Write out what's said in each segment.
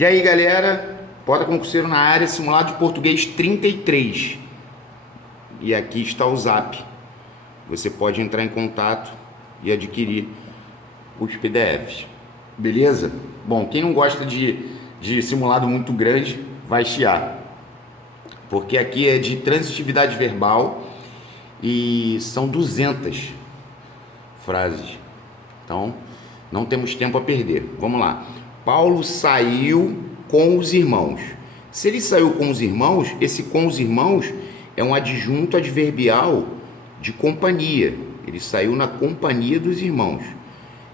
E aí, galera, Porta Concurseiro na área, simulado de português 33. E aqui está o Zap. Você pode entrar em contato e adquirir os PDFs. Beleza? Bom, quem não gosta de simulado muito grande, vai chiar. Porque aqui é de transitividade verbal e são 200 frases. Então, não temos tempo a perder. Vamos lá. Paulo saiu com os irmãos. Se ele saiu com os irmãos, esse com os irmãos é um adjunto adverbial de companhia. Ele saiu na companhia dos irmãos.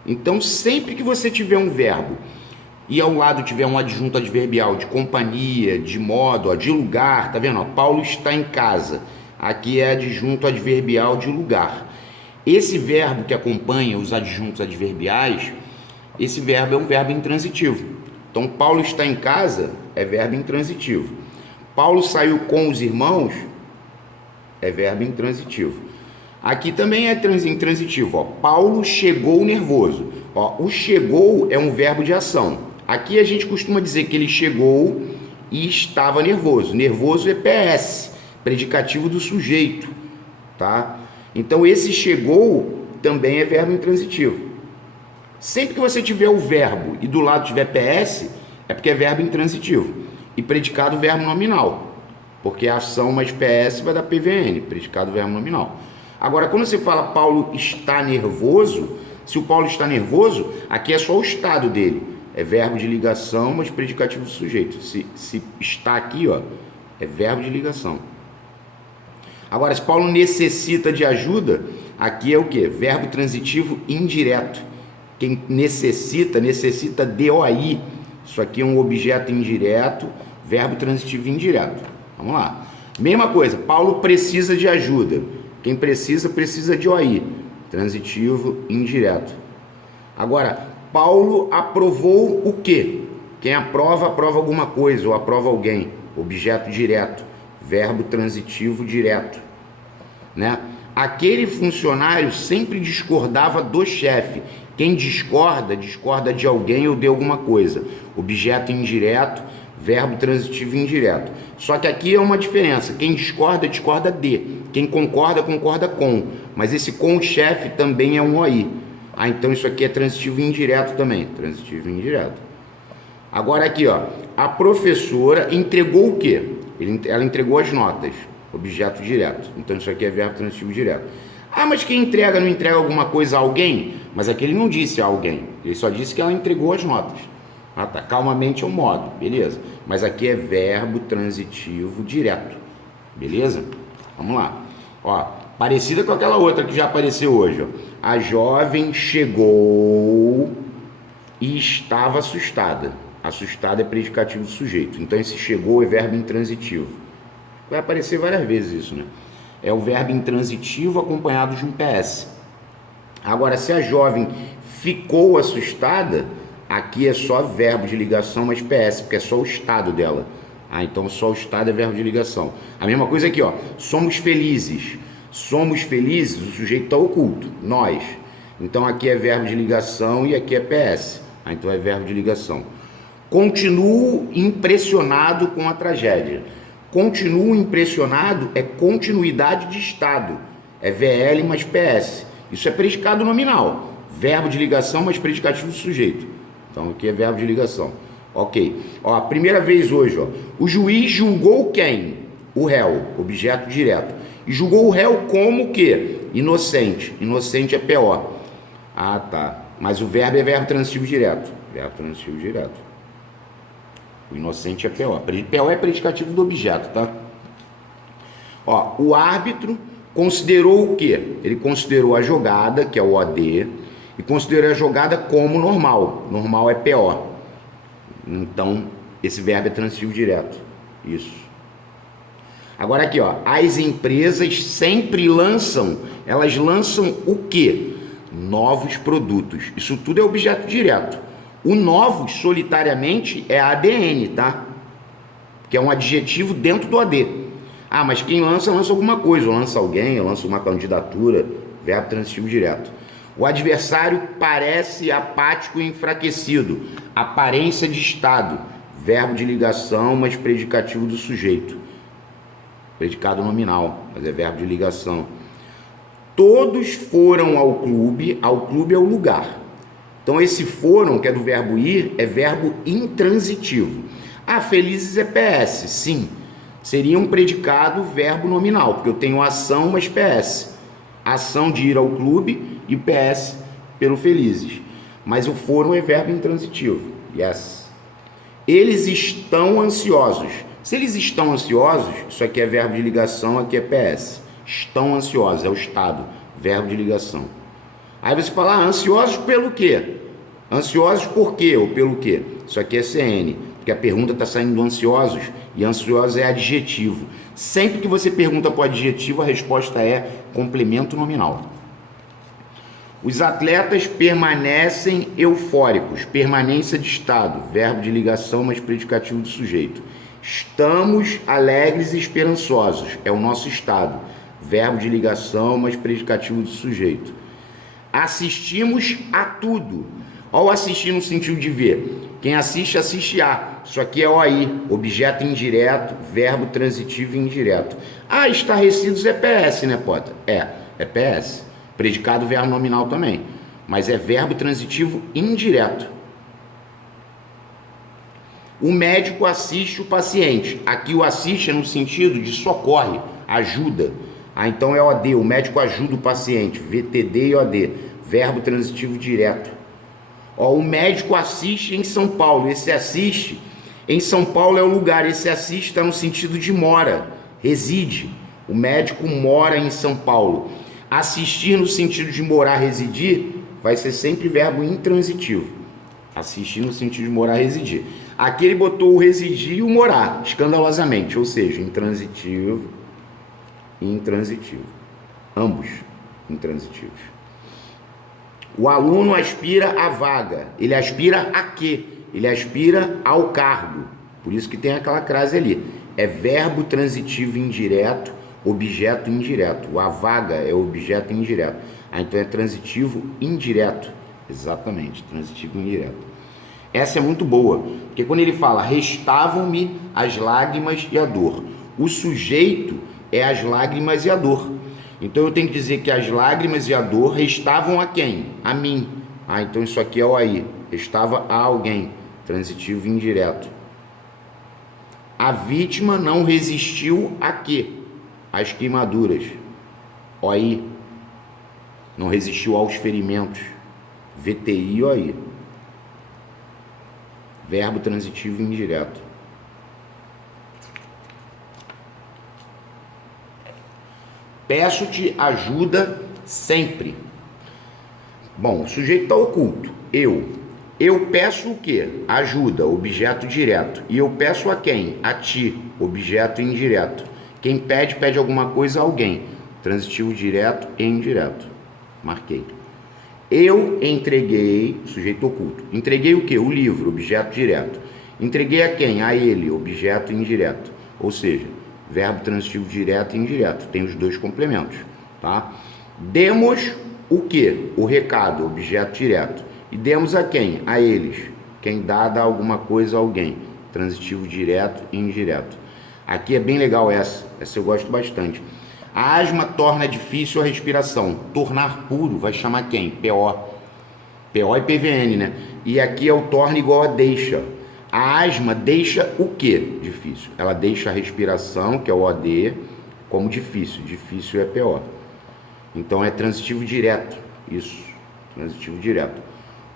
Então, sempre que você tiver um verbo e ao lado tiver um adjunto adverbial de companhia, de modo, de lugar, tá vendo? Paulo está em casa. Aqui é adjunto adverbial de lugar. Esse verbo que acompanha os adjuntos adverbiais, esse verbo é um verbo intransitivo. Então, Paulo está em casa é verbo intransitivo. Paulo saiu com os irmãos é verbo intransitivo. Aqui também é intransitivo. Ó. Paulo chegou nervoso. Ó, o chegou é um verbo de ação. Aqui a gente costuma dizer que ele chegou e estava nervoso. Nervoso é PS, predicativo do sujeito. Tá? Então, esse chegou também é verbo intransitivo. Sempre que você tiver o verbo e do lado tiver PS, é porque é verbo intransitivo. E predicado verbo nominal. Porque a ação mais PS vai dar PVN, predicado verbo nominal. Agora, quando você fala Paulo está nervoso, se o Paulo está nervoso, aqui é só o estado dele. É verbo de ligação, mas predicativo do sujeito. Se está aqui, ó, é verbo de ligação. Agora, se Paulo necessita de ajuda, aqui é o quê? Verbo transitivo indireto. Quem necessita DOI. Isso aqui é um objeto indireto, verbo transitivo indireto. Vamos lá. Mesma coisa, Paulo precisa de ajuda. Quem precisa de OI. Transitivo indireto. Agora, Paulo aprovou o quê? Quem aprova, aprova alguma coisa ou aprova alguém. Objeto direto. Verbo transitivo direto. Né? Aquele funcionário sempre discordava do chefe. Quem discorda de alguém ou de alguma coisa. Objeto indireto, verbo transitivo indireto. Só que aqui é uma diferença. Quem discorda de. Quem concorda com. Mas esse com o chefe também é um OI. Ah, então isso aqui é transitivo indireto também. Transitivo indireto. Agora aqui, ó. A professora entregou o quê? Ela entregou as notas. Objeto direto. Então isso aqui é verbo transitivo direto. Ah, mas quem entrega não entrega alguma coisa a alguém? Mas aqui ele não disse a alguém. Ele só disse que ela entregou as notas. Ah, tá. Calmamente é um modo. Beleza. Mas aqui é verbo transitivo direto. Beleza? Vamos lá. Ó, parecida com aquela outra que já apareceu hoje. Ó. A jovem chegou e estava assustada. Assustada é predicativo do sujeito. Então esse chegou é verbo intransitivo. Vai aparecer várias vezes isso, né? É o verbo intransitivo acompanhado de um PS. Agora, se a jovem ficou assustada, aqui é só verbo de ligação, mas PS, porque é só o estado dela. Ah, então só o estado é verbo de ligação. A mesma coisa aqui, ó. Somos felizes. Somos felizes, o sujeito está oculto. Nós. Então aqui é verbo de ligação e aqui é PS. Ah, então é verbo de ligação. Continuo impressionado com a tragédia. Continuo impressionado é continuidade de estado. É VL mais PS. Isso é predicado nominal. Verbo de ligação mais predicativo do sujeito. Então aqui é verbo de ligação. Ok. Ó, a primeira vez hoje, ó. O juiz julgou quem? O réu. Objeto direto. E julgou o réu como o quê? Inocente. Inocente é PO. Ah, tá. Mas o verbo é verbo transitivo direto. Verbo transitivo direto. O inocente é PO. PO é predicativo do objeto, tá? Ó, o árbitro considerou o quê? Ele considerou a jogada, que é o OD, e considerou a jogada como normal. Normal é PO. Então, esse verbo é transitivo direto. Isso. Agora aqui, ó. As empresas sempre lançam, elas lançam o quê? Novos produtos. Isso tudo é objeto direto. O novos, solitariamente, é ADN, tá? Que é um adjetivo dentro do AD. Ah, mas quem lança alguma coisa. Ou lança alguém, ou lança uma candidatura. Verbo transitivo direto. O adversário parece apático e enfraquecido. Aparência de estado. verbo de ligação, mas predicativo do sujeito. Predicado nominal, mas é verbo de ligação. Todos foram ao clube é o lugar. Então esse foram, que é do verbo ir, é verbo intransitivo. Ah, felizes é PS, sim. Seria um predicado verbo nominal, porque eu tenho ação, mas PS. Ação de ir ao clube e PS pelo felizes. Mas o foram é verbo intransitivo. Yes. Eles estão ansiosos. Se eles estão ansiosos, isso aqui é verbo de ligação, aqui é PS. Estão ansiosos, é o estado, verbo de ligação. Aí você fala, ansiosos pelo quê? Ansiosos por quê ou pelo quê? Isso aqui é CN, porque a pergunta está saindo do ansiosos, e ansiosos é adjetivo. Sempre que você pergunta para o adjetivo, a resposta é complemento nominal. Os atletas permanecem eufóricos, permanência de estado, verbo de ligação, mas predicativo do sujeito. Estamos alegres e esperançosos, é o nosso estado, verbo de ligação, mas predicativo do sujeito. Assistimos a tudo. Ao assistir no sentido de ver. Quem assiste, assiste a. Isso aqui é OI, objeto indireto, verbo transitivo e indireto. Ah, estarrecidos é PS, né, Potter? É PS. Predicado verbo nominal também. Mas é verbo transitivo indireto. O médico assiste o paciente. Aqui o assiste é no sentido de socorre, ajuda. Ah, então é OD, o médico ajuda o paciente. VTD e OD, verbo transitivo direto. Ó, o médico assiste em São Paulo. Esse assiste em São Paulo é o lugar. Esse assiste está no sentido de mora, reside. O médico mora em São Paulo. Assistir no sentido de morar, residir, vai ser sempre verbo intransitivo. Assistir no sentido de morar, residir. Aqui ele botou o residir e o morar, escandalosamente, ou seja, intransitivo e intransitivo. Ambos intransitivos. O aluno aspira à vaga. Ele aspira a quê? Ele aspira ao cargo. Por isso que tem aquela crase ali. É verbo transitivo indireto, objeto indireto. A vaga é objeto indireto. Ah, então é transitivo indireto. Exatamente, transitivo indireto. Essa é muito boa, porque quando ele fala restavam-me as lágrimas e a dor, o sujeito é as lágrimas e a dor. Então eu tenho que dizer que as lágrimas e a dor restavam a quem? A mim. Ah, então isso aqui é o aí. Restava a alguém. Transitivo indireto. A vítima não resistiu a quê? Às queimaduras. O aí. Não resistiu aos ferimentos. VTI o aí. Verbo transitivo indireto. Peço-te ajuda sempre. Bom, o sujeito está oculto. Eu peço o quê? Ajuda, objeto direto. E eu peço a quem? A ti, objeto indireto. Quem pede, pede alguma coisa a alguém. Transitivo direto e indireto. Marquei. Eu entreguei, sujeito oculto. Entreguei o quê? O livro, objeto direto. Entreguei a quem? A ele, objeto indireto. Ou seja, verbo transitivo direto e indireto. Tem os dois complementos, tá? Demos o quê? O recado, objeto direto. E demos a quem? A eles. Quem dá alguma coisa a alguém. Transitivo direto e indireto. Aqui é bem legal essa eu gosto bastante. A asma torna difícil a respiração. Tornar puro vai chamar quem? PO. PO e PVN, né? E aqui é o torna igual a deixa. A asma deixa o quê? Difícil. Ela deixa a respiração, que é o OD, como difícil. Difícil é PO. Então é transitivo direto. Isso. Transitivo direto.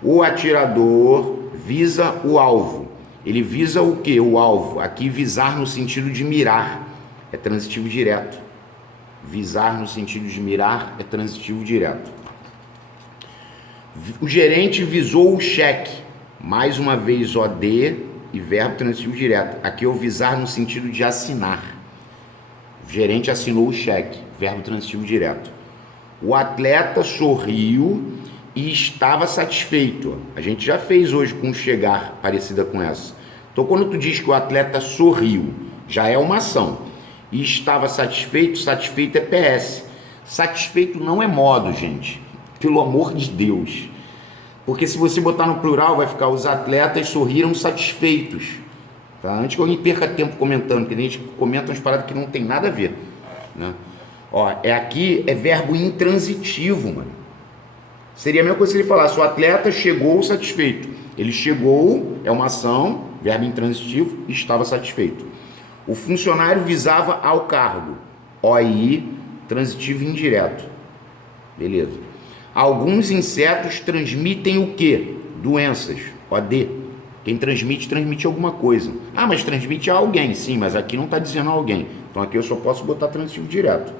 O atirador visa o alvo. Ele visa o quê? O alvo. Aqui visar no sentido de mirar. É transitivo direto. Visar no sentido de mirar é transitivo direto. O gerente visou o cheque. Mais uma vez OD e verbo transitivo direto. Aqui é o visar no sentido de assinar. O gerente assinou o cheque. Verbo transitivo direto. O atleta sorriu e estava satisfeito. A gente já fez hoje com chegar, parecida com essa. Então quando tu diz que o atleta sorriu, já é uma ação. E estava satisfeito, satisfeito é PS. Satisfeito não é modo, gente. Pelo amor de Deus. Porque se você botar no plural, vai ficar os atletas sorriram satisfeitos. Tá? Antes que alguém perca tempo comentando, porque a gente comenta umas paradas que não tem nada a ver, né? Ó, aqui é verbo intransitivo, mano. Seria a mesma coisa se ele falasse: o atleta chegou satisfeito. Ele chegou, é uma ação, verbo intransitivo, estava satisfeito. O funcionário visava ao cargo. OI, transitivo indireto. Beleza. Alguns insetos transmitem o quê? Doenças. OD. Quem transmite, transmite alguma coisa. Ah, mas transmite a alguém. Sim, mas aqui não está dizendo a alguém. Então aqui eu só posso botar transitivo direto.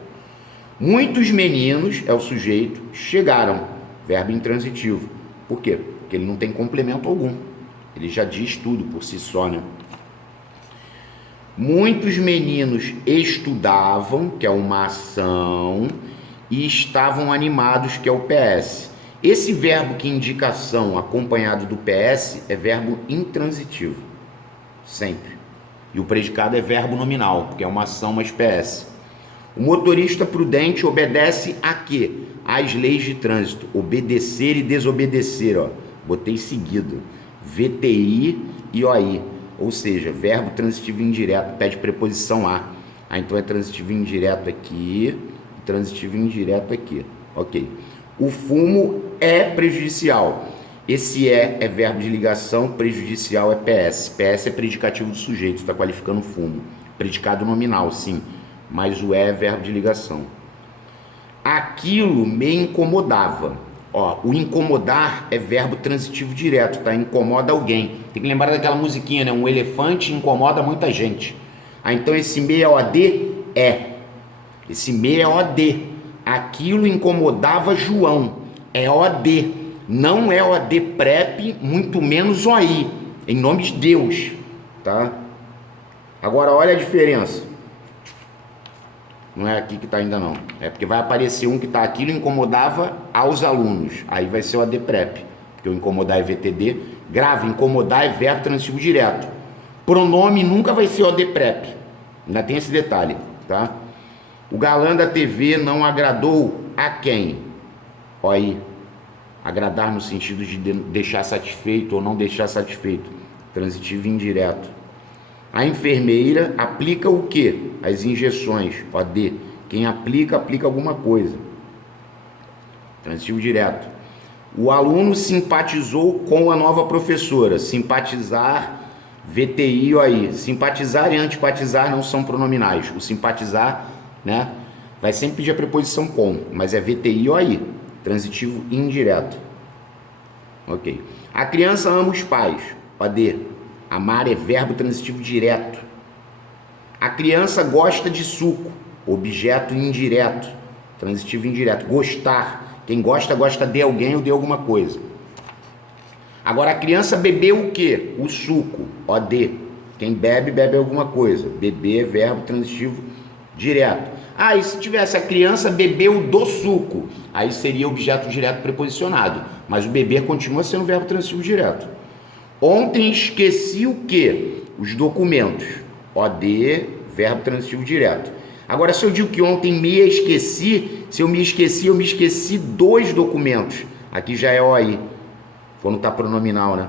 Muitos meninos, é o sujeito, chegaram. Verbo intransitivo. Por quê? Porque ele não tem complemento algum. Ele já diz tudo por si só, né? Muitos meninos estudavam, que é uma ação, e estavam animados, que é o PS. Esse verbo que indica ação acompanhado do PS é verbo intransitivo. Sempre. E o predicado é verbo nominal, porque é uma ação mais PS. O motorista prudente obedece a quê? Às leis de trânsito. Obedecer e desobedecer, ó. Botei seguido. VTI e OI. Ou seja, verbo transitivo indireto, pede preposição a. Então é transitivo indireto aqui, transitivo indireto aqui. Ok. O fumo é prejudicial. Esse é verbo de ligação, prejudicial é PS. PS é predicativo do sujeito, está qualificando o fumo. Predicado nominal, sim. Mas o é verbo de ligação. Aquilo me incomodava. Ó, o incomodar é verbo transitivo direto, tá? Incomoda alguém. Tem que lembrar daquela musiquinha, né? Um elefante incomoda muita gente. Ah, então esse me é OD? É. Esse me é OD. Aquilo incomodava João. É OD. Não é OD PrEP, muito menos OI. Em nome de Deus, tá? Agora olha a diferença. Não é aqui que está ainda não. É porque vai aparecer um que está aquilo incomodava aos alunos. Aí vai ser o AD PrEP. Porque o incomodar é VTD. Grave, incomodar é verbo transitivo direto. Pronome nunca vai ser o AD PrEP. Ainda tem esse detalhe, tá? O galã da TV não agradou a quem? Ó aí. Agradar no sentido de deixar satisfeito ou não deixar satisfeito. Transitivo indireto. A enfermeira aplica o quê? As injeções, OD. Quem aplica, aplica alguma coisa. Transitivo direto. O aluno simpatizou com a nova professora. Simpatizar, VTI, aí. Simpatizar e antipatizar não são pronominais. O simpatizar, né, vai sempre pedir a preposição com, mas é VTI ou aí. Transitivo indireto. Ok. A criança ama os pais. OD. Amar é verbo transitivo direto. A criança gosta de suco. Objeto indireto. Transitivo indireto. Gostar. Quem gosta, gosta de alguém ou de alguma coisa. Agora, a criança bebeu o quê? O suco. OD. Quem bebe, bebe alguma coisa. Beber é verbo transitivo direto. Ah, e se tivesse a criança bebeu do suco? Aí seria objeto direto preposicionado. Mas o beber continua sendo verbo transitivo direto. Ontem esqueci o quê? Os documentos. OD, verbo transitivo direto. Agora, se eu digo que ontem me esqueci, se eu me esqueci dos documentos. Aqui já é OI, quando está pronominal, né?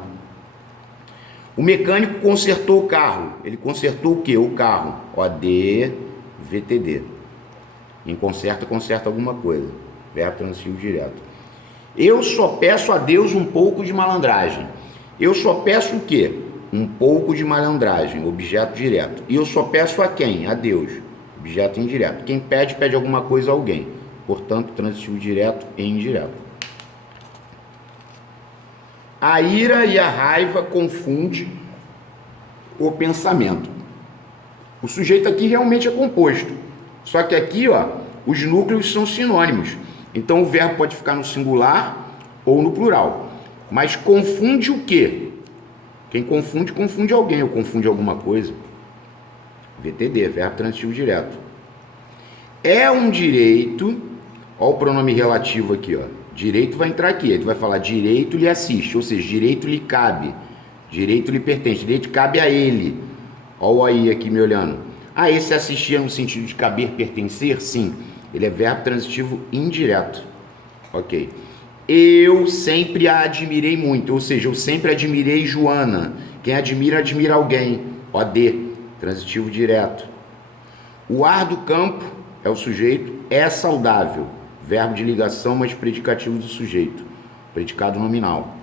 O mecânico consertou o carro. Ele consertou o quê? O carro. OD, VTD. Em conserta, conserta alguma coisa. Verbo transitivo direto. Eu só peço a Deus um pouco de malandragem. Eu só peço o quê? Um pouco de malandragem, objeto direto. E eu só peço a quem? A Deus, objeto indireto. Quem pede, pede alguma coisa a alguém. Portanto, transitivo direto e indireto. A ira e a raiva confundem o pensamento. O sujeito aqui realmente é composto. Só que aqui, ó, os núcleos são sinônimos. Então o verbo pode ficar no singular ou no plural. Mas confunde o quê? Quem confunde, confunde alguém ou confunde alguma coisa. VTD, verbo transitivo direto. É um direito, ó o pronome relativo aqui, ó. Direito vai entrar aqui, ele vai falar direito lhe assiste, ou seja, direito lhe cabe, direito lhe pertence, direito cabe a ele. Ó o aí aqui me olhando. Ah, esse assistir no sentido de caber, pertencer? Sim, ele é verbo transitivo indireto. Ok. Eu sempre a admirei muito, ou seja, eu sempre admirei Joana. Quem admira, admira alguém. OD, transitivo direto. O ar do campo é o sujeito, é saudável, verbo de ligação, mas predicativo do sujeito, predicado nominal.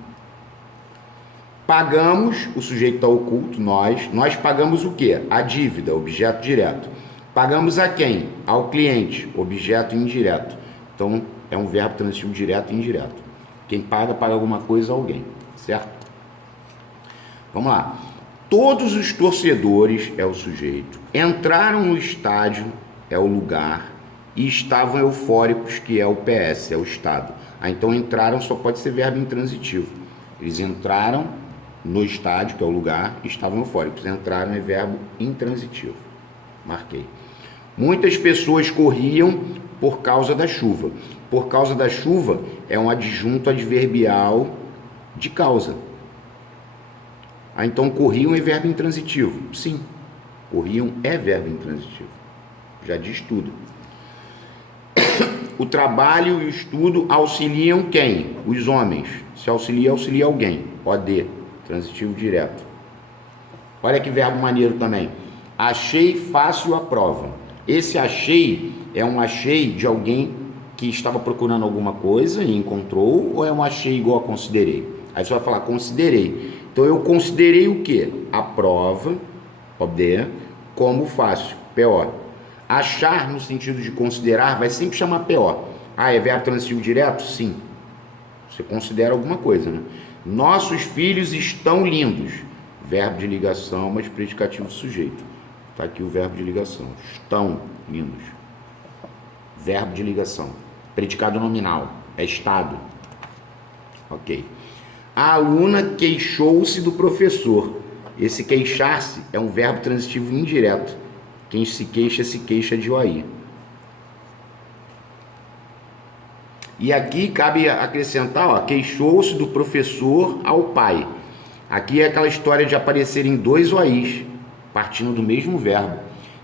Pagamos, o sujeito está oculto, nós pagamos o quê? A dívida, objeto direto. Pagamos a quem? Ao cliente, objeto indireto. Então, é um verbo transitivo direto e indireto. Quem paga, paga alguma coisa a alguém, certo? Vamos lá. Todos os torcedores, é o sujeito, entraram no estádio, é o lugar, e estavam eufóricos, que é o PS, é o estado. Então, entraram só pode ser verbo intransitivo. Eles entraram no estádio, que é o lugar, e estavam eufóricos. Entraram é verbo intransitivo. Marquei. Muitas pessoas corriam por causa da chuva. Por causa da chuva é um adjunto adverbial de causa. Então, corriam é verbo intransitivo. Sim, corriam é verbo intransitivo. Já diz tudo. O trabalho e o estudo auxiliam quem? Os homens. Se auxilia, auxilia alguém. OD, transitivo direto. Olha que verbo maneiro também. Achei fácil a prova. Esse achei é um achei de alguém que estava procurando alguma coisa e encontrou, ou é um achei igual a considerei? Aí você vai falar considerei. Então eu considerei o quê? A prova, OD, como fácil, PO. Achar no sentido de considerar vai sempre chamar PO. Ah, é verbo transitivo direto? Sim. Você considera alguma coisa, né? Nossos filhos estão lindos. Verbo de ligação, mas predicativo do sujeito. Está aqui o verbo de ligação. Estão lindos. Verbo de ligação. Predicado nominal. É estado. Ok. A aluna queixou-se do professor. Esse queixar-se é um verbo transitivo indireto. Quem se queixa de OAI. E aqui cabe acrescentar, ó, queixou-se do professor ao pai. Aqui é aquela história de aparecerem dois OAIs, partindo do mesmo verbo.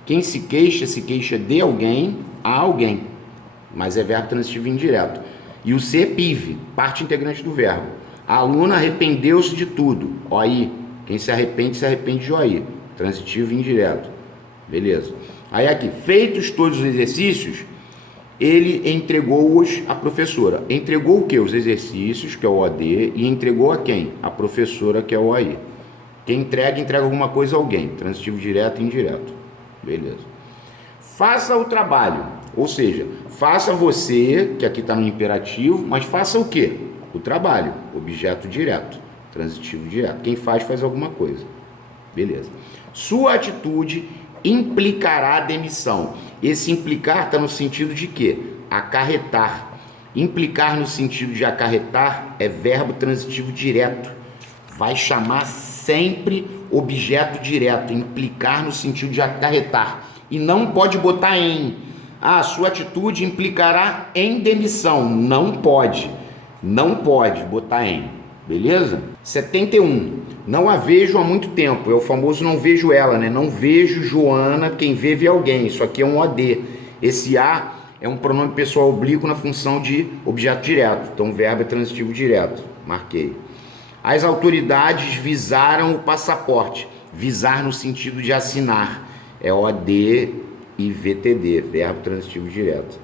Quem se queixa de alguém a alguém, mas é verbo transitivo indireto. E o C é PIV, parte integrante do verbo. A aluna arrependeu-se de tudo, OAI. Quem se arrepende de OAI, transitivo indireto. Beleza. Aí aqui, feitos todos os exercícios, ele entregou-os à professora. Entregou o que? Os exercícios, que é o OD, e entregou a quem? A professora, que é o OAI. Quem entrega alguma coisa a alguém. Transitivo direto e indireto. Beleza. Faça o trabalho. Ou seja, faça você, que aqui está no imperativo, mas faça o quê? O trabalho. Objeto direto. Transitivo direto. Quem faz alguma coisa. Beleza. Sua atitude implicará demissão. Esse implicar está no sentido de quê? Acarretar. Implicar no sentido de acarretar é verbo transitivo direto. Vai chamar sempre objeto direto. Implicar no sentido de acarretar. E não pode botar em. Ah, sua atitude implicará em demissão. Não pode. Não pode botar em. Beleza? 71. Não a vejo há muito tempo. É o famoso não vejo ela, né? Não vejo Joana, quem vê alguém. Isso aqui é um OD. Esse A é um pronome pessoal oblíquo na função de objeto direto. Então, o verbo é transitivo direto. Marquei. As autoridades visaram o passaporte. Visar no sentido de assinar. É OD e VTD, verbo transitivo direto.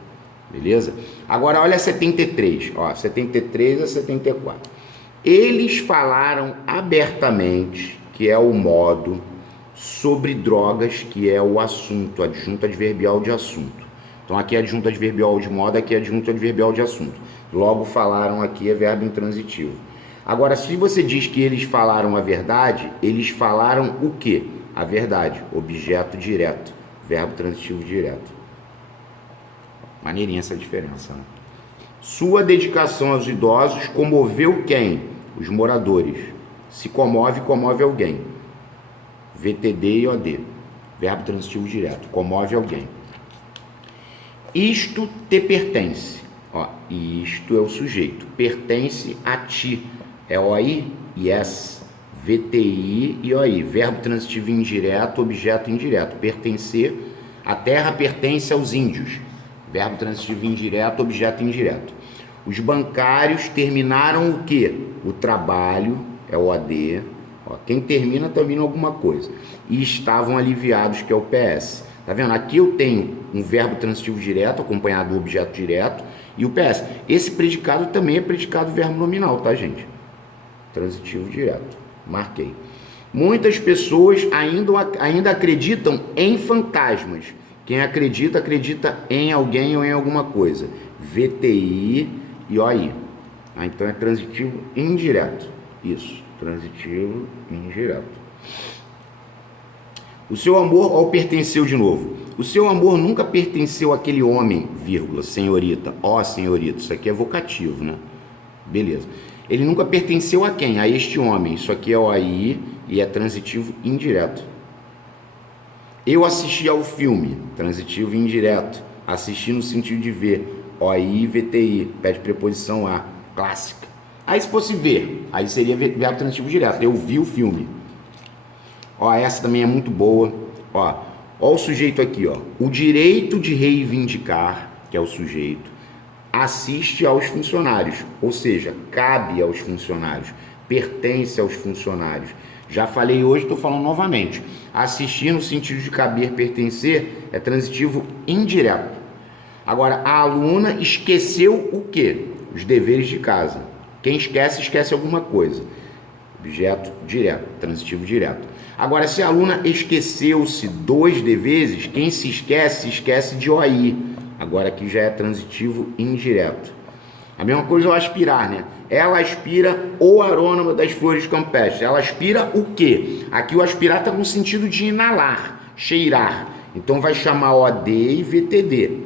Beleza? Agora, olha a 73. Ó, 73 a 74. Eles falaram abertamente, que é o modo, sobre drogas, que é o assunto, adjunto adverbial de assunto. Então aqui é adjunto adverbial de modo, aqui é adjunto adverbial de assunto. Logo falaram aqui é verbo intransitivo. Agora, se você diz que eles falaram a verdade, eles falaram o quê? A verdade, objeto direto, verbo transitivo direto. Maneirinha essa diferença, né? Sua dedicação aos idosos comoveu quem? Os moradores. Se comove, comove alguém. VTD e OD. Verbo transitivo direto. Comove alguém. Isto te pertence. Ó, isto é o sujeito. Pertence a ti. É OI, yes. VTI e OI. Verbo transitivo indireto, objeto indireto. Pertencer. A terra pertence aos índios. Verbo transitivo indireto, objeto indireto. Os bancários terminaram o quê? O trabalho, é o OD, Ó, quem termina alguma coisa. E estavam aliviados, que é o PS. Tá vendo? Aqui eu tenho um verbo transitivo direto, acompanhado do objeto direto, e o PS. Esse predicado também é predicado verbo nominal, tá, gente? Transitivo direto. Marquei. Muitas pessoas ainda acreditam em fantasmas. Quem acredita, acredita em alguém ou em alguma coisa. VTI e OI. Então é transitivo indireto. Isso, transitivo indireto. O seu amor, ó, pertenceu de novo. O seu amor nunca pertenceu àquele homem, vírgula, senhorita. Ó, senhorita, isso aqui é vocativo, né? Beleza. Ele nunca pertenceu a quem? A este homem. Isso aqui é OI e é transitivo indireto. Eu assisti ao filme, transitivo indireto. Assisti no sentido de ver. OI, VTI, pede preposição a, clássica. Aí se fosse ver, aí seria verbo transitivo direto. Eu vi o filme. Ó, essa também é muito boa. Ó o sujeito aqui, ó. O direito de reivindicar, que é o sujeito, assiste aos funcionários, ou seja, cabe aos funcionários, pertence aos funcionários. Já falei hoje, estou falando novamente. Assistir no sentido de caber, pertencer, é transitivo indireto. Agora, a aluna esqueceu o quê? Os deveres de casa. Quem esquece, esquece alguma coisa. Objeto direto, transitivo direto. Agora, se a aluna esqueceu-se dos deveres, quem se esquece de OI. Agora aqui já é transitivo indireto. A mesma coisa o aspirar, né? Ela aspira o aroma das flores campestres. Ela aspira o quê? Aqui o aspirar está no sentido de inalar, cheirar. Então vai chamar OD e VTD.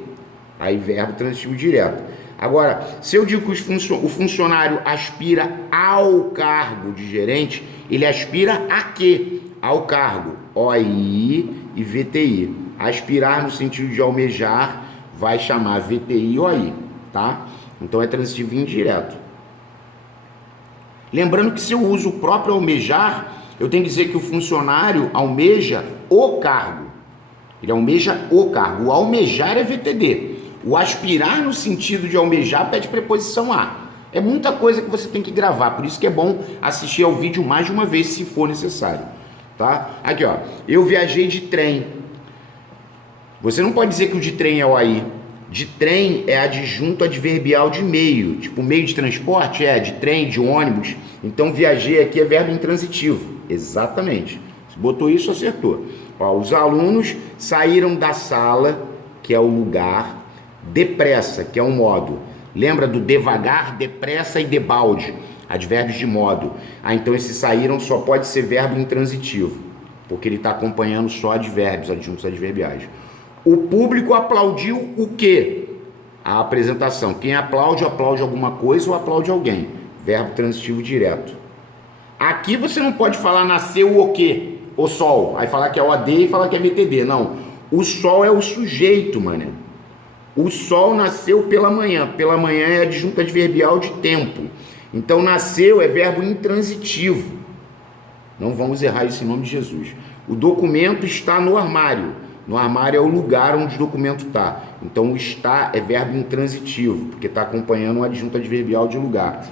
Aí verbo transitivo direto. Agora, se eu digo que o funcionário aspira ao cargo de gerente, ele aspira a quê? Ao cargo. OI e VTI. Aspirar no sentido de almejar vai chamar VTI e OI, tá? Então é transitivo indireto. Lembrando que se eu uso o próprio almejar, eu tenho que dizer que o funcionário almeja o cargo. Ele almeja o cargo. O almejar é VTD. O aspirar no sentido de almejar pede preposição a. É muita coisa que você tem que gravar, por isso que é bom assistir ao vídeo mais de uma vez se for necessário, tá? Aqui, ó, eu viajei de trem. Você não pode dizer que o de trem é o aí. De trem é adjunto adverbial de meio, tipo meio de transporte é de trem, de ônibus. Então viajei aqui é verbo intransitivo, exatamente. Se botou isso, acertou. Ó, os alunos saíram da sala, que é o lugar, depressa, que é um modo. Lembra do devagar, depressa e debalde, advérbios de modo. Ah, então esse saíram só pode ser verbo intransitivo, porque ele está acompanhando só advérbios, adjuntos adverbiais. O público aplaudiu o quê? A apresentação. Quem aplaude, aplaude alguma coisa ou aplaude alguém. Verbo transitivo direto. Aqui você não pode falar nasceu o quê? O sol. Aí falar que é OD e falar que é VTD. Não. O sol é o sujeito, mané. O sol nasceu pela manhã. Pela manhã é adjunto adverbial de tempo. Então nasceu é verbo intransitivo. Não vamos errar isso em nome de Jesus. O documento está no armário. No armário é o lugar onde o documento está. Então o está é verbo intransitivo, porque está acompanhando um adjunto adverbial de lugar.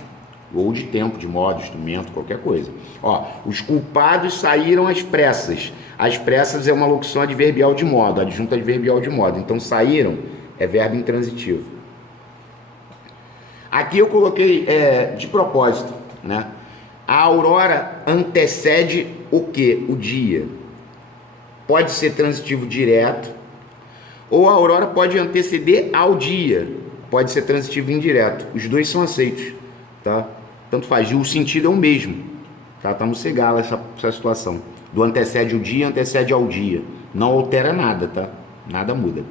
Ou de tempo, de modo, instrumento, qualquer coisa. Ó, os culpados saíram às pressas. As pressas é uma locução adverbial de modo, adjunto adverbial de modo. Então saíram é verbo intransitivo. Aqui eu coloquei de propósito, né? A aurora antecede o quê? O dia. Pode ser transitivo direto, ou a aurora pode anteceder ao dia. Pode ser transitivo indireto. Os dois são aceitos, tá? Tanto faz. E o sentido é o mesmo, tá? Tá no Segala essa situação. Do antecede o dia, antecede ao dia. Não altera nada, tá? Nada muda.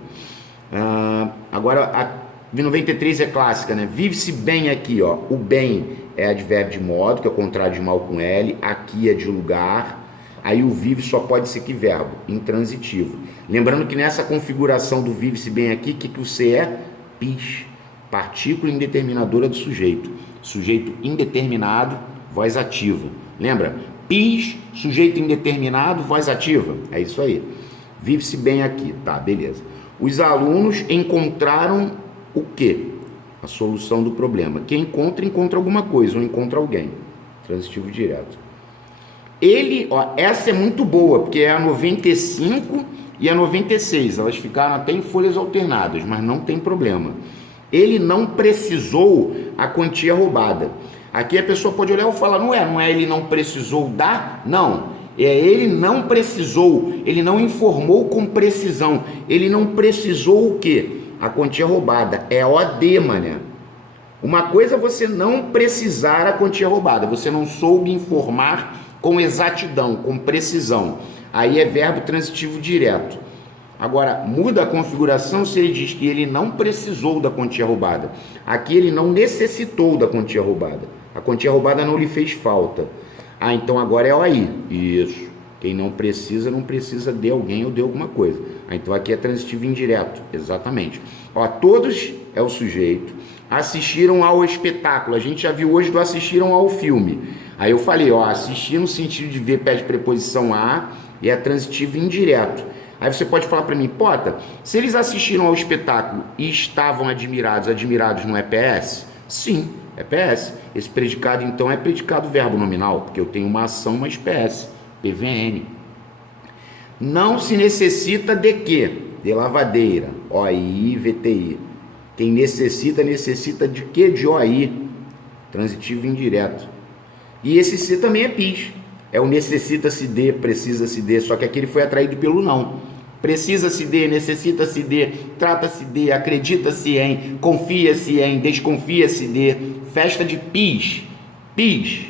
Agora, a 93 é clássica, né? Vive-se bem aqui, ó. O bem é advérbio de modo, que é o contrário de mal com L. Aqui é de lugar. Aí o vive só pode ser que verbo? Intransitivo. Lembrando que nessa configuração do vive-se bem aqui, o que o C é? Pis. Partícula indeterminadora do sujeito. Sujeito indeterminado, voz ativa. Lembra? Pis, sujeito indeterminado, voz ativa. É isso aí. Vive-se bem aqui. Tá, beleza. Os alunos encontraram o quê? A solução do problema. Quem encontra, encontra alguma coisa ou encontra alguém. Transitivo direto. Ele, ó, essa é muito boa, porque é a 95 e a 96. Elas ficaram até em folhas alternadas, mas não tem problema. Ele não precisou a quantia roubada. Aqui a pessoa pode olhar e falar, não é ele não precisou dar? Não, ele não precisou, ele não informou com precisão, ele não precisou o quê? A quantia roubada, é OD, mané. Uma coisa é você não precisar a quantia roubada, você não soube informar com exatidão, com precisão, aí é verbo transitivo direto. Agora, muda a configuração se ele diz que ele não precisou da quantia roubada. Aqui ele não necessitou da quantia roubada. A quantia roubada não lhe fez falta. Ah, então agora é o aí. Isso. Quem não precisa de alguém ou de alguma coisa. Ah, então aqui é transitivo indireto. Exatamente. Ó, todos é o sujeito. Assistiram ao espetáculo. A gente já viu hoje do assistiram ao filme. Aí eu falei, ó, assistir no sentido de ver pede preposição a e é transitivo indireto. Aí você pode falar para mim, Pota, se eles assistiram ao espetáculo e estavam admirados não é PS? Sim, é PS. Esse predicado, então, é predicado verbo nominal, porque eu tenho uma ação, mais PS, PVN. Não se necessita de quê? De lavadeira, OI, VTI. Quem necessita de quê? De OI, transitivo indireto. E esse C também é PIS. É o necessita-se de, precisa-se de, só que aqui ele foi atraído pelo não. Precisa-se de, necessita-se de, trata-se de, acredita-se em, confia-se em, desconfia-se de, festa de PIS. PIS.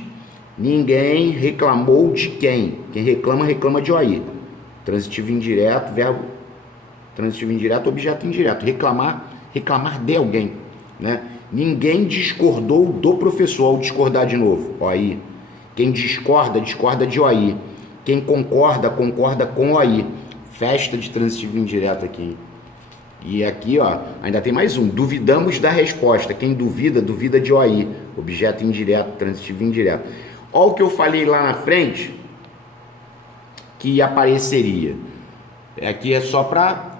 Ninguém reclamou de quem? Quem reclama, reclama de OI. Transitivo indireto, verbo transitivo indireto, objeto indireto. Reclamar de alguém, né? Ninguém discordou do professor. Ao discordar de novo, OI. Quem discorda de OI. Quem concorda com OI. Festa de transitivo indireto aqui. E aqui, ó, ainda tem mais um. Duvidamos da resposta. Quem duvida de OI. Objeto indireto, transitivo indireto. Olha o que eu falei lá na frente que apareceria. Aqui é só para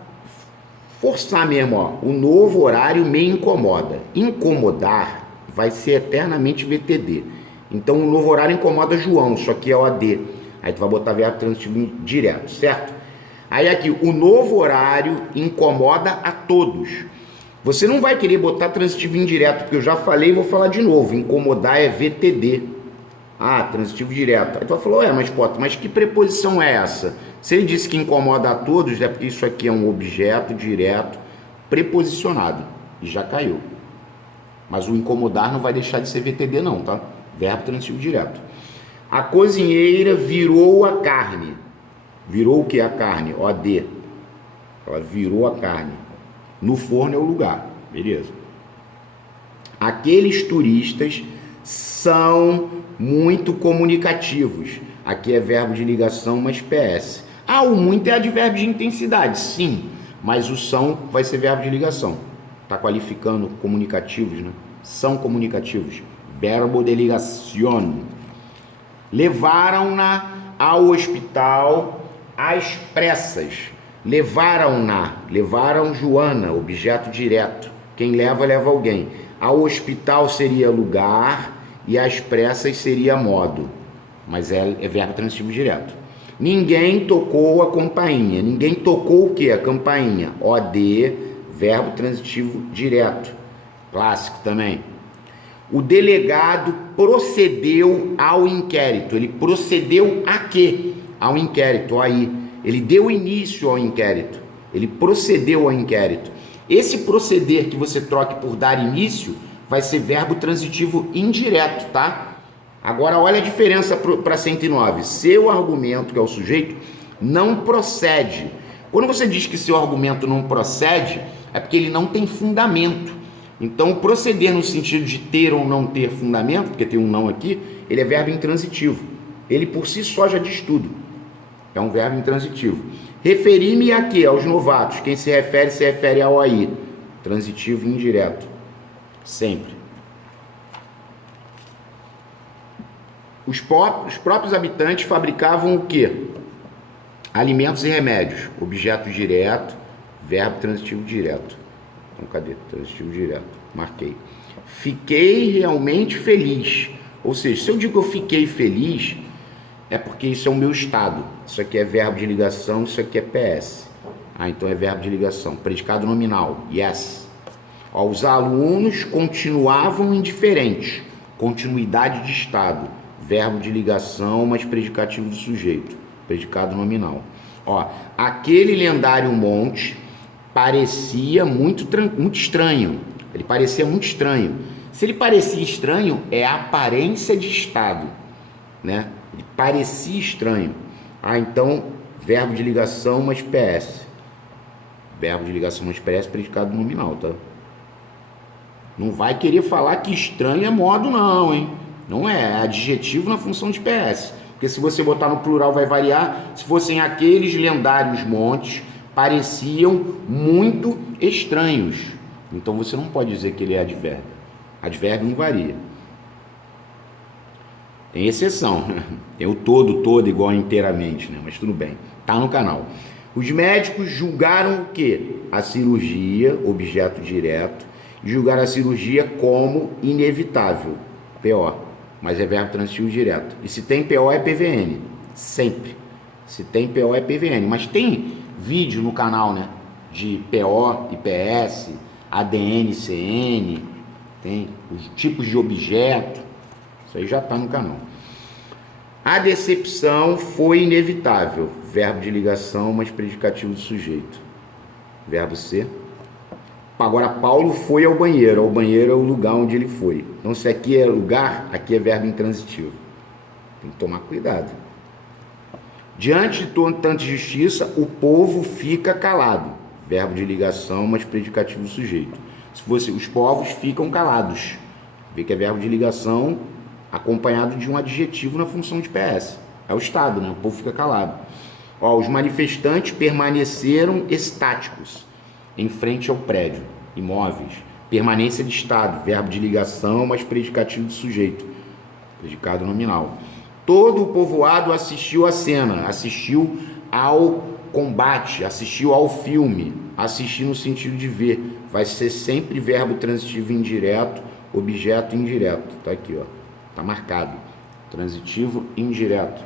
forçar mesmo, ó. O novo horário me incomoda. Incomodar vai ser eternamente VTD. Então o novo horário incomoda João, isso aqui é OD. Aí tu vai botar verbo transitivo direto, certo? Aí aqui, o novo horário incomoda a todos. Você não vai querer botar transitivo indireto, porque eu já falei e vou falar de novo. Incomodar é VTD. Ah, transitivo direto. Aí tu vai falar, mas que preposição é essa? Se ele disse que incomoda a todos, é porque isso aqui é um objeto direto preposicionado. E já caiu. Mas o incomodar não vai deixar de ser VTD não, tá? Verbo transitivo direto. A cozinheira virou a carne. Virou o que a carne? OD. Ela virou a carne. No forno é o lugar. Beleza. Aqueles turistas são muito comunicativos. Aqui é verbo de ligação, mas PS. Ah, o muito é advérbio de intensidade. Sim, mas o são vai ser verbo de ligação. Está qualificando comunicativos, né? São comunicativos. Verbo de ligação. Levaram-na ao hospital às pressas. Levaram Joana, objeto direto. Quem leva alguém. Ao hospital seria lugar e às pressas seria modo. Mas é verbo transitivo direto. Ninguém tocou a campainha. Ninguém tocou o que? A campainha. OD, verbo transitivo direto. Clássico também. O delegado procedeu ao inquérito. Ele procedeu a quê? Ao inquérito, aí. Ele deu início ao inquérito. Ele procedeu ao inquérito. Esse proceder que você troque por dar início vai ser verbo transitivo indireto, tá? Agora, olha a diferença para 109. Seu argumento, que é o sujeito, não procede. Quando você diz que seu argumento não procede, é porque ele não tem fundamento. Então, proceder no sentido de ter ou não ter fundamento, porque tem um não aqui, ele é verbo intransitivo. Ele por si só já diz tudo. É um verbo intransitivo. Referi-me a quê? Aos novatos. Quem se refere ao aí. Transitivo indireto. Sempre. Os próprios habitantes fabricavam o quê? Alimentos e remédios. Objeto direto, verbo transitivo direto. Então, cadê? Transitivo direto. Marquei. Fiquei realmente feliz. Ou seja, se eu digo que eu fiquei feliz, É porque isso é o meu estado. Isso aqui é verbo de ligação, isso aqui é PS. Então é verbo de ligação. Predicado nominal, yes. Os alunos continuavam indiferentes. Continuidade de estado. Verbo de ligação, mas predicativo do sujeito. Predicado nominal. Aquele lendário monte parecia muito estranho. Ele parecia muito estranho. Se ele parecia estranho, é a aparência de estado, né? Ele parecia estranho. Então, verbo de ligação, mas PS. Verbo de ligação, mas PS, predicado nominal, tá? Não vai querer falar que estranho é modo, não, hein? Não é adjetivo na função de PS. Porque se você botar no plural vai variar. Se fossem aqueles lendários montes, pareciam muito estranhos. Então você não pode dizer que ele é advérbio. Advérbio não varia. Tem exceção, né? Tem o todo igual inteiramente, né? Mas tudo bem. Tá no canal. Os médicos julgaram o quê? A cirurgia, objeto direto, julgaram a cirurgia como inevitável. PO. Mas é verbo transitivo direto. E se tem PO é PVN. Sempre. Se tem PO é PVN. Mas tem vídeo no canal, né? De PO, IPS, ADN, CN. Tem os tipos de objeto. Isso aí já está no canal. A decepção foi inevitável. Verbo de ligação, mas predicativo do sujeito. Verbo ser. Agora, Paulo foi ao banheiro. Ao banheiro é o lugar onde ele foi. Então, se aqui é lugar, aqui é verbo intransitivo. Tem que tomar cuidado. Diante de tanta justiça, o povo fica calado. Verbo de ligação, mas predicativo do sujeito. Se fosse, os povos ficam calados. Vê que é verbo de ligação acompanhado de um adjetivo na função de PS. É o estado, né? O povo fica calado. Os manifestantes permaneceram estáticos em frente ao prédio, imóveis. Permanência de estado, verbo de ligação, mas predicativo do sujeito. Predicado nominal. Todo o povoado assistiu à cena, assistiu ao combate, assistiu ao filme. Assistir no sentido de ver. Vai ser sempre verbo transitivo indireto, objeto indireto. Tá aqui, ó. Tá marcado. Transitivo indireto.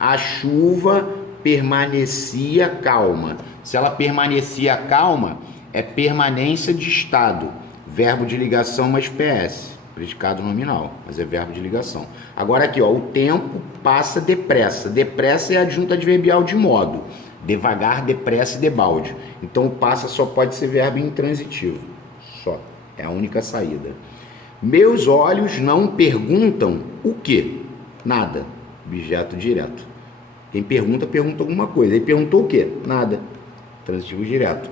A chuva permanecia calma. Se ela permanecia calma, é permanência de estado. Verbo de ligação mais PS. Predicado nominal, mas é verbo de ligação. Agora aqui, ó, o tempo passa depressa. Depressa é adjunto adverbial de modo. Devagar, depressa e debalde. Então o passa só pode ser verbo intransitivo. Só. É a única saída. Meus olhos não perguntam o quê? Nada. Objeto direto. Quem pergunta, pergunta alguma coisa. Ele perguntou o quê? Nada. Transitivo direto.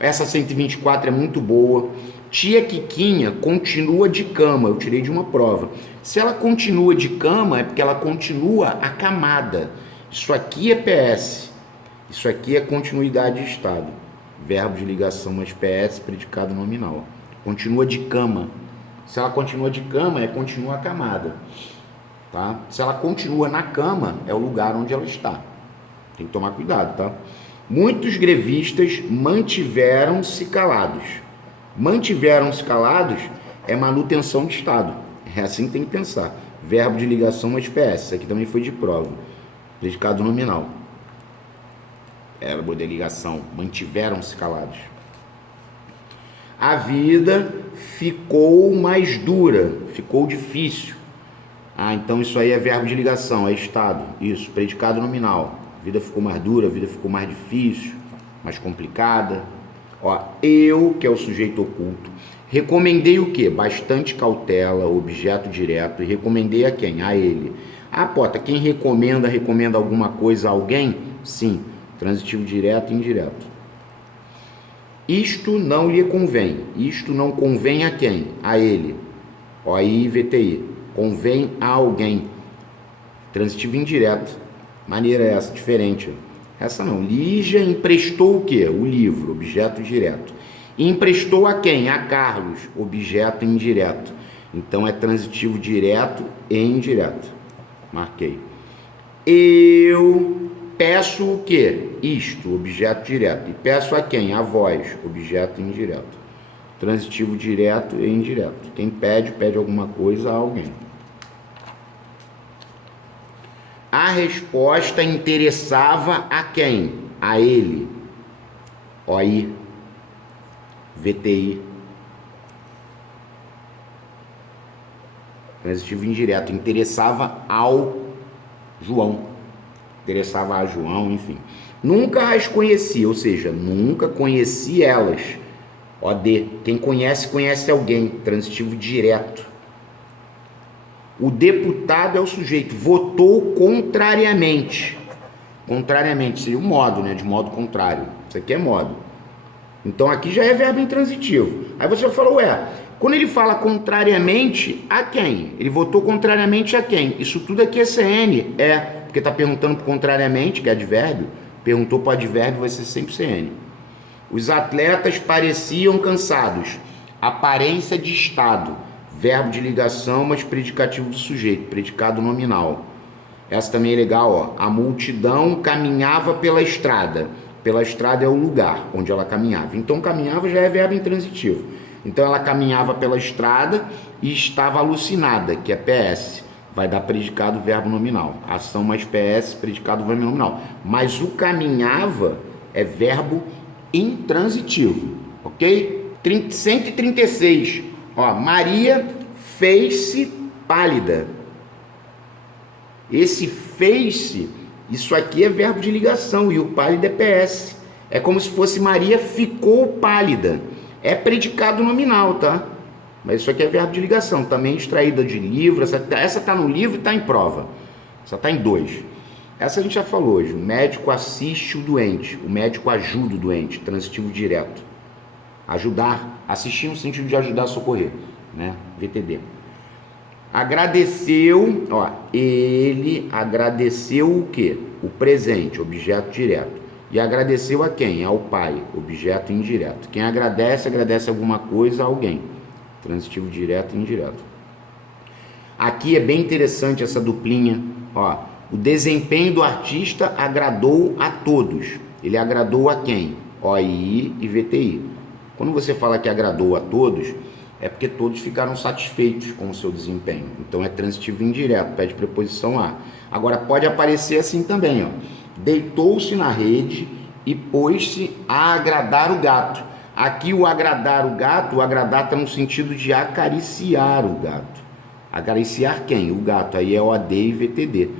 Essa 124 é muito boa. Tia Quiquinha continua de cama. Eu tirei de uma prova. Se ela continua de cama, é porque ela continua acamada. Isso aqui é PS. Isso aqui é continuidade de estado. Verbo de ligação mais PS, predicado nominal. Continua de cama. Se ela continua de cama, é continua acamada. Tá? Se ela continua na cama, é o lugar onde ela está. Tem que tomar cuidado, tá? Muitos grevistas mantiveram-se calados. Mantiveram-se calados é manutenção de estado. É assim que tem que pensar. Verbo de ligação mais PS. Isso aqui também foi de prova. Predicado nominal. Verbo de ligação. Mantiveram-se calados. A vida ficou mais dura. Ficou difícil. Então isso aí é verbo de ligação. É estado. Isso. Predicado nominal. A vida ficou mais dura. A vida ficou mais difícil. Mais complicada. Eu, que é o sujeito oculto, recomendei o quê? Bastante cautela, objeto direto, e recomendei a quem? A ele. Pota, quem recomenda alguma coisa a alguém? Sim, transitivo direto e indireto. Isto não lhe convém. Isto não convém a quem? A ele. Aí, VTI. Convém a alguém. Transitivo indireto. Maneira essa, diferente. Essa não. Lígia emprestou o quê? O livro, objeto direto. E emprestou a quem? A Carlos, objeto indireto. Então é transitivo direto e indireto. Marquei. Eu peço o quê? Isto, objeto direto. E peço a quem? A vós, objeto indireto. Transitivo direto e indireto. Quem pede, pede alguma coisa a alguém. A resposta interessava a quem? A ele. OI. VTI. Transitivo indireto. Interessava ao João. Interessava a João, enfim. Nunca as conheci, ou seja, nunca conheci elas. OD. Quem conhece, conhece alguém. Transitivo direto. O deputado é o sujeito, votou contrariamente. Contrariamente, seria o modo, né? De modo contrário. Isso aqui é modo. Então aqui já é verbo intransitivo. Aí você falou, quando ele fala contrariamente a quem? Ele votou contrariamente a quem? Isso tudo aqui é CN. Porque está perguntando por contrariamente, que é advérbio. Perguntou para advérbio, vai ser sempre CN. Os atletas pareciam cansados. Aparência de estado. Verbo de ligação, mas predicativo do sujeito, predicado nominal. Essa também é legal, ó. A multidão caminhava pela estrada. Pela estrada é o lugar onde ela caminhava. Então, caminhava já é verbo intransitivo. Então, ela caminhava pela estrada e estava alucinada, que é PS. Vai dar predicado verbo nominal. Ação mais PS, predicado verbo nominal. Mas o caminhava é verbo intransitivo, ok? 136. Ó, Maria fez-se pálida. Esse fez-se, isso aqui é verbo de ligação e o pálido é PS. É como se fosse Maria ficou pálida. É predicado nominal, tá? Mas isso aqui é verbo de ligação, também extraída de livro. Essa tá no livro e tá em prova. Essa tá em 2. Essa a gente já falou hoje. O médico assiste o doente. O médico ajuda o doente. Transitivo direto. Ajudar, assistir no sentido de ajudar a socorrer, né? VTD. Agradeceu, ó, ele agradeceu o quê? O presente, objeto direto. E agradeceu a quem? Ao pai, objeto indireto. Quem agradece, agradece alguma coisa a alguém. Transitivo direto e indireto. Aqui é bem interessante essa duplinha, ó. O desempenho do artista agradou a todos. Ele agradou a quem? OI e VTI. Quando você fala que agradou a todos, é porque todos ficaram satisfeitos com o seu desempenho. Então é transitivo indireto, pede preposição a. Agora pode aparecer assim também, ó. Deitou-se na rede e pôs-se a agradar o gato. Aqui o agradar o agradar está no sentido de acariciar o gato. Acariciar quem? O gato. Aí é OD e VTD.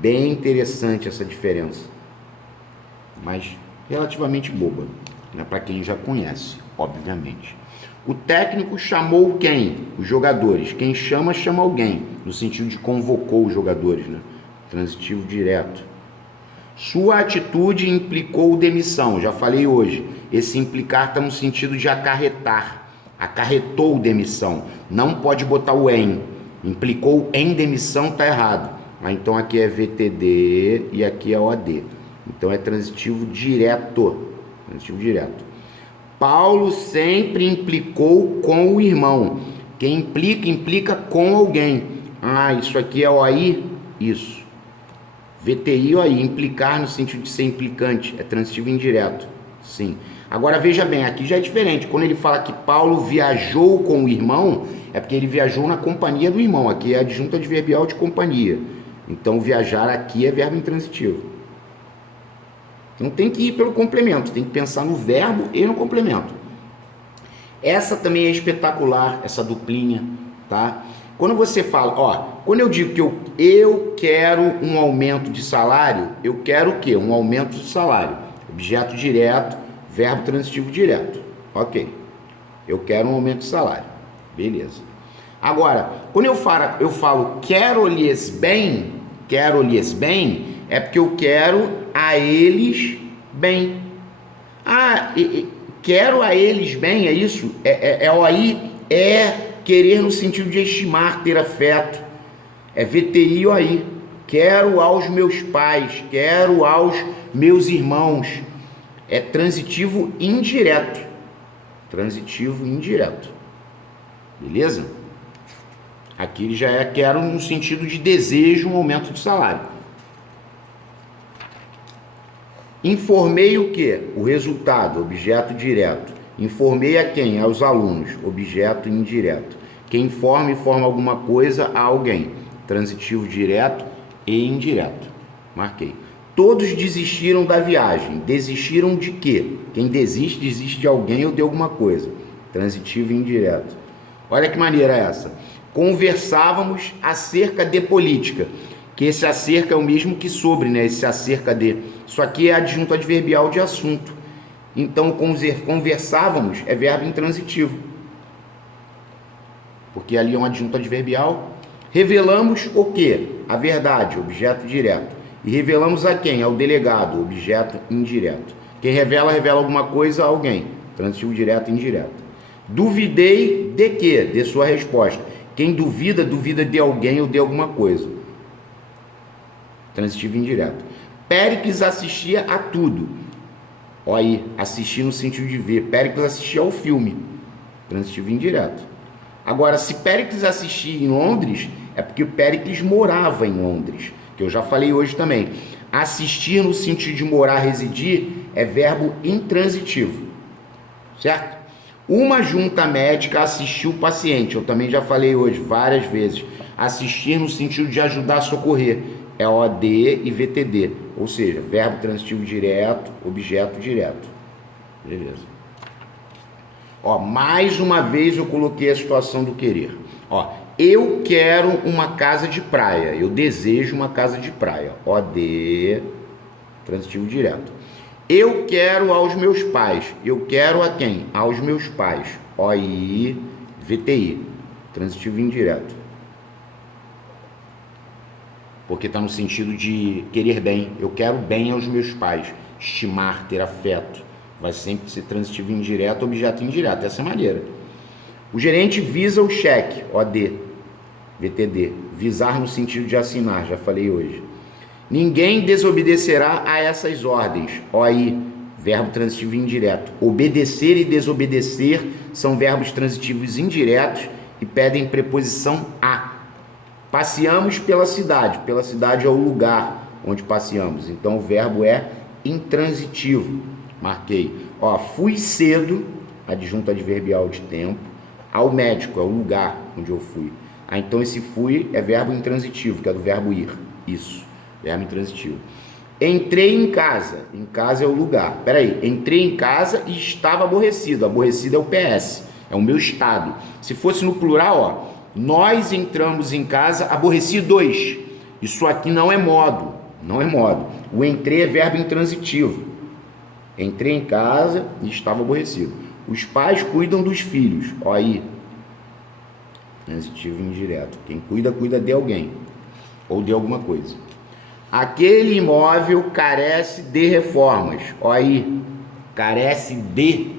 Bem interessante essa diferença. Mas relativamente boba, né? Para quem já conhece, obviamente. O técnico chamou quem? Os jogadores. Quem chama, chama alguém. No sentido de convocou os jogadores, né? Transitivo direto. Sua atitude implicou demissão. Já falei hoje. Esse implicar está no sentido de acarretar. Acarretou demissão. Não pode botar o em. Implicou em demissão, está errado. Então aqui é VTD e aqui é OD. Então é transitivo direto. Transitivo direto. Paulo sempre implicou com o irmão. Quem implica, implica com alguém. Isso aqui é OI? Isso. VTI, OI. Implicar no sentido de ser implicante. É transitivo indireto. Sim. Agora veja bem, aqui já é diferente. Quando ele fala que Paulo viajou com o irmão, é porque ele viajou na companhia do irmão. Aqui é adjunto adverbial de companhia. Então viajar aqui é verbo intransitivo. Não tem que ir pelo complemento, tem que pensar no verbo e no complemento. Essa também é espetacular, essa duplinha, tá? Quando você fala, quando eu digo que eu quero um aumento de salário, eu quero o quê? Um aumento de salário. Objeto direto, verbo transitivo direto. Ok. Eu quero um aumento de salário. Beleza. Agora, quando eu falo quero-lhes bem, é porque eu quero a eles bem. Quero a eles bem, é isso? É querer no sentido de estimar, ter afeto. É VTI OI. Quero aos meus pais, quero aos meus irmãos. É transitivo indireto. Transitivo indireto. Beleza? Aqui ele já é quero no sentido de desejo um aumento de salário. Informei o quê? O resultado, objeto direto. Informei a quem? Aos alunos, objeto indireto. Quem informa alguma coisa a alguém. Transitivo direto e indireto. Marquei. Todos desistiram da viagem. Desistiram de quê? Quem desiste, desiste de alguém ou de alguma coisa. Transitivo e indireto. Olha que maneira essa. Conversávamos acerca de política. Que esse acerca é o mesmo que sobre, né? Esse acerca de. Isso aqui é adjunto adverbial de assunto. Então, conversávamos é verbo intransitivo. Porque ali é um adjunto adverbial. Revelamos o quê? A verdade, objeto direto. E revelamos a quem? Ao delegado, objeto indireto. Quem revela, revela alguma coisa a alguém. Transitivo direto e indireto. Duvidei de quê? De sua resposta. Quem duvida, duvida de alguém ou de alguma coisa. Transitivo indireto. Péricles assistia a tudo. Olha aí, assistir no sentido de ver. Péricles assistia ao filme. Transitivo indireto. Agora, se Péricles assistia em Londres, é porque o Péricles morava em Londres. Que eu já falei hoje também. Assistir no sentido de morar, residir, é verbo intransitivo. Certo? Uma junta médica assistiu o paciente. Eu também já falei hoje várias vezes. Assistir no sentido de ajudar a socorrer. É OD e VTD. Ou seja, verbo transitivo direto, objeto direto. Beleza. Ó, mais uma vez eu coloquei a situação do querer. Ó, eu quero uma casa de praia. Eu desejo uma casa de praia. OD, transitivo direto. Eu quero aos meus pais. Eu quero a quem? Aos meus pais. OI, VTI, transitivo indireto. Porque está no sentido de querer bem. Eu quero bem aos meus pais. Estimar, ter afeto. Vai sempre ser transitivo indireto, objeto indireto. Dessa maneira. O gerente visa o cheque. OD, VTD. Visar no sentido de assinar. Já falei hoje. Ninguém desobedecerá a essas ordens. OI, verbo transitivo indireto. Obedecer e desobedecer são verbos transitivos indiretos e pedem preposição a. Passeamos pela cidade. Pela cidade é o lugar onde passeamos. Então o verbo é intransitivo. Marquei. Ó, fui cedo, adjunto adverbial de tempo, ao médico, é o lugar onde eu fui. Ah, então esse fui é verbo intransitivo, que é do verbo ir. Isso, verbo intransitivo. Entrei em casa. Em casa é o lugar. Peraí, entrei em casa e estava aborrecido. Aborrecido é o PS, é o meu estado. Se fosse no plural, ó. Nós entramos em casa aborrecidos. Isso aqui não é modo. Não é modo. O entrei é verbo intransitivo. Entrei em casa e estava aborrecido. Os pais cuidam dos filhos. Olha aí. Transitivo indireto. Quem cuida, cuida de alguém. Ou de alguma coisa. Aquele imóvel carece de reformas. Olha aí. Carece de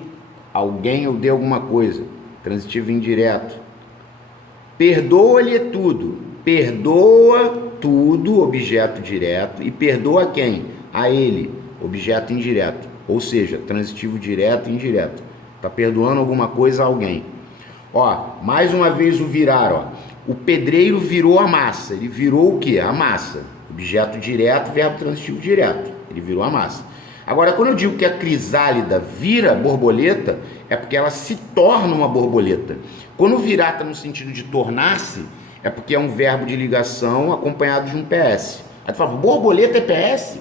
alguém ou de alguma coisa. Transitivo indireto. Perdoa-lhe tudo. Perdoa tudo, objeto direto. E perdoa quem? A ele, objeto indireto. Ou seja, transitivo direto e indireto. Está perdoando alguma coisa a alguém. Ó, mais uma vez o virar, ó. O pedreiro virou a massa. Ele virou o quê? A massa. Objeto direto, verbo transitivo direto. Ele virou a massa. Agora, quando eu digo que a crisálida vira borboleta, é porque ela se torna uma borboleta. Quando virar está no sentido de tornar-se, é porque é um verbo de ligação acompanhado de um PS. Aí tu fala, borboleta é PS?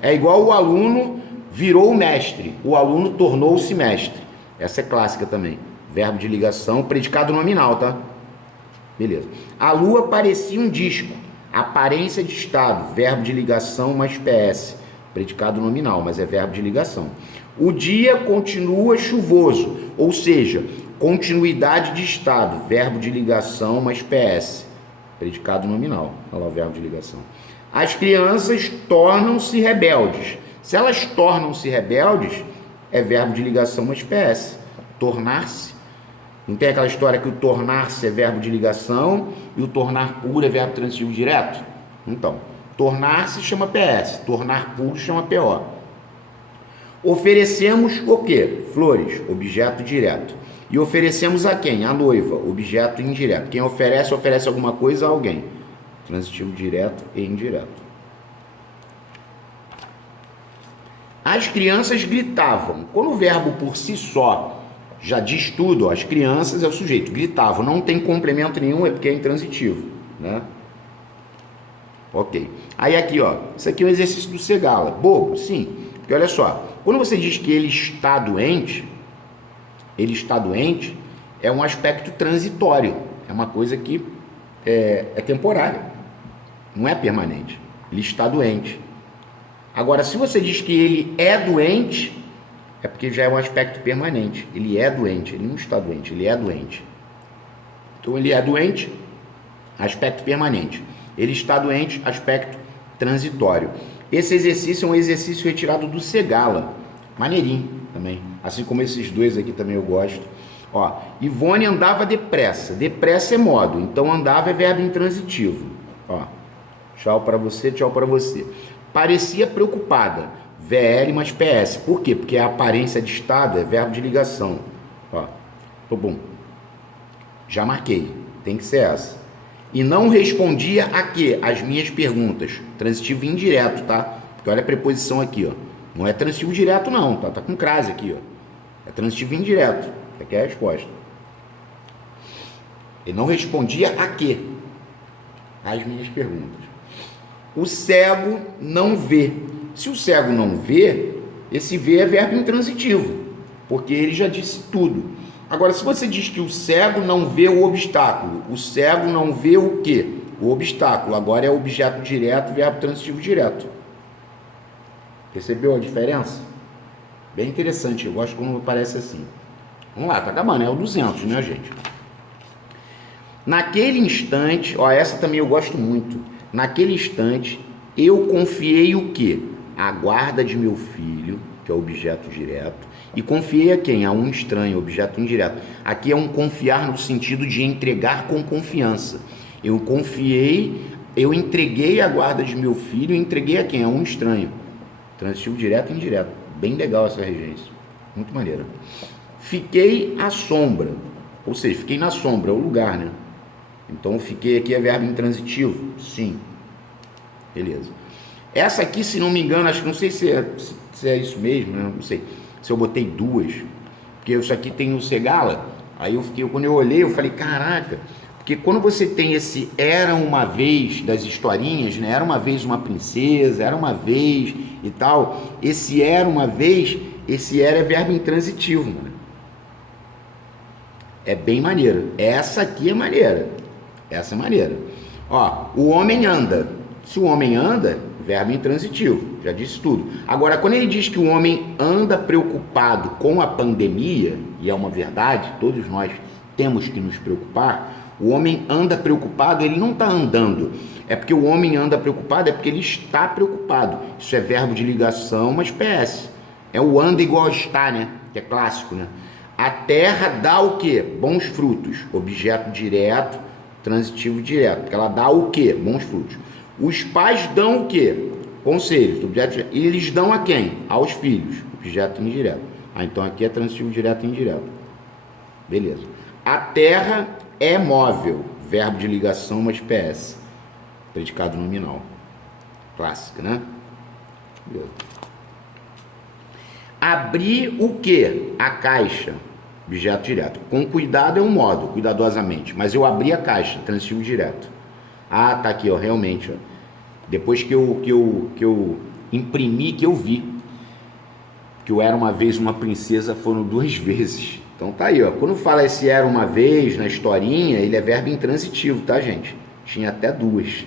É igual o aluno virou o mestre, o aluno tornou-se mestre. Essa é clássica também. Verbo de ligação, predicado nominal, tá? Beleza. A lua parecia um disco. Aparência de estado, verbo de ligação mais PS. Predicado nominal, mas é verbo de ligação. O dia continua chuvoso, ou seja, continuidade de estado, verbo de ligação mais PS. Predicado nominal. Olha lá o verbo de ligação. As crianças tornam-se rebeldes. Se elas tornam-se rebeldes, é verbo de ligação mais PS. Tornar-se. Não tem aquela história que o tornar-se é verbo de ligação e o tornar puro é verbo transitivo direto? Então, tornar-se chama PS, tornar puro chama PO. Oferecemos o quê? Flores, objeto direto. E oferecemos a quem? A noiva, objeto indireto. Quem oferece, oferece alguma coisa a alguém. Transitivo direto e indireto. As crianças gritavam. Quando o verbo por si só já diz tudo, ó, as crianças é o sujeito, gritavam, não tem complemento nenhum, é porque é intransitivo, né? Ok. Aí aqui, ó, isso aqui é um exercício do Segala. Bobo? Sim. Porque olha só, quando você diz que ele está doente, é um aspecto transitório. É uma coisa que é temporária, não é permanente. Ele está doente. Agora, se você diz que ele é doente, é porque já é um aspecto permanente. Ele é doente, ele não está doente, ele é doente. Então, ele é doente, aspecto permanente. Ele está doente, aspecto transitório. Esse exercício é um exercício retirado do Segala. Maneirinho também. Assim como esses dois aqui também eu gosto. Ó, Ivone andava depressa. Depressa é modo, então andava é verbo intransitivo. Ó, tchau para você, tchau para você. Parecia preocupada. VL mais PS. Por quê? Porque a aparência de estado é verbo de ligação. Ó, bom. Já marquei. Tem que ser essa. E não respondia a quê? As minhas perguntas. Transitivo indireto, tá? Porque olha a preposição aqui, ó. Não é transitivo direto, não, tá? Tá com crase aqui, ó. É transitivo indireto. Aqui é a resposta. Ele não respondia a quê? As minhas perguntas. O cego não vê. Se o cego não vê, esse vê é verbo intransitivo, porque ele já disse tudo. Agora, se você diz que o cego não vê o obstáculo, o cego não vê o quê? O obstáculo. Agora é objeto direto, verbo transitivo direto. Percebeu a diferença? Bem interessante, eu gosto quando parece assim. Vamos lá, tá acabando, é o 200, né, gente? Naquele instante, ó, essa também eu gosto muito. Naquele instante, eu confiei o quê? A guarda de meu filho, que é o objeto direto, e confiei a quem? A um estranho, objeto indireto. Aqui é um confiar no sentido de entregar com confiança. Eu confiei, eu entreguei a guarda de meu filho e entreguei a quem? A um estranho. Transitivo direto e indireto. Bem legal essa regência. Muito maneira. Fiquei à sombra. Ou seja, fiquei na sombra, é o lugar, né? Então, fiquei aqui é verbo intransitivo? Sim. Beleza. Essa aqui, se não me engano, acho que não sei se é isso mesmo, né? Não sei. Se eu botei duas. Porque isso aqui tem o Segala. Aí eu fiquei, quando eu olhei, eu falei, caraca. Porque quando você tem esse era uma vez das historinhas, né? Era uma vez uma princesa, era uma vez e tal. Esse era uma vez, esse era é verbo intransitivo, mano. É bem maneiro. Essa aqui é maneira. Essa é maneira. Ó, o homem anda. Se o homem anda, verbo intransitivo. Já disse tudo. Agora, quando ele diz que o homem anda preocupado com a pandemia, e é uma verdade, todos nós temos que nos preocupar, o homem anda preocupado, ele não está andando. É porque o homem anda preocupado, é porque ele está preocupado. Isso é verbo de ligação, mas PS. É o anda igual a está, né? Que é clássico, né? A terra dá o quê? Bons frutos. Objeto direto, transitivo direto. Porque ela dá o quê? Bons frutos. Os pais dão o quê? Conselhos. Objeto direto. E eles dão a quem? Aos filhos. Objeto indireto. Ah, então aqui é transitivo direto e indireto. Beleza. A terra é móvel. Verbo de ligação, mas PS. Predicado nominal. Clássica, né? Beleza. Abrir o quê? A caixa. Objeto direto. Com cuidado é um modo, cuidadosamente. Mas eu abri a caixa, transitivo direto. Ah, tá aqui, ó, realmente, ó. Depois que eu imprimi, que eu vi que eu era uma vez uma princesa, foram 2 vezes. Então tá aí, ó. Quando fala esse era uma vez na historinha, ele é verbo intransitivo, tá, gente? Tinha até 2.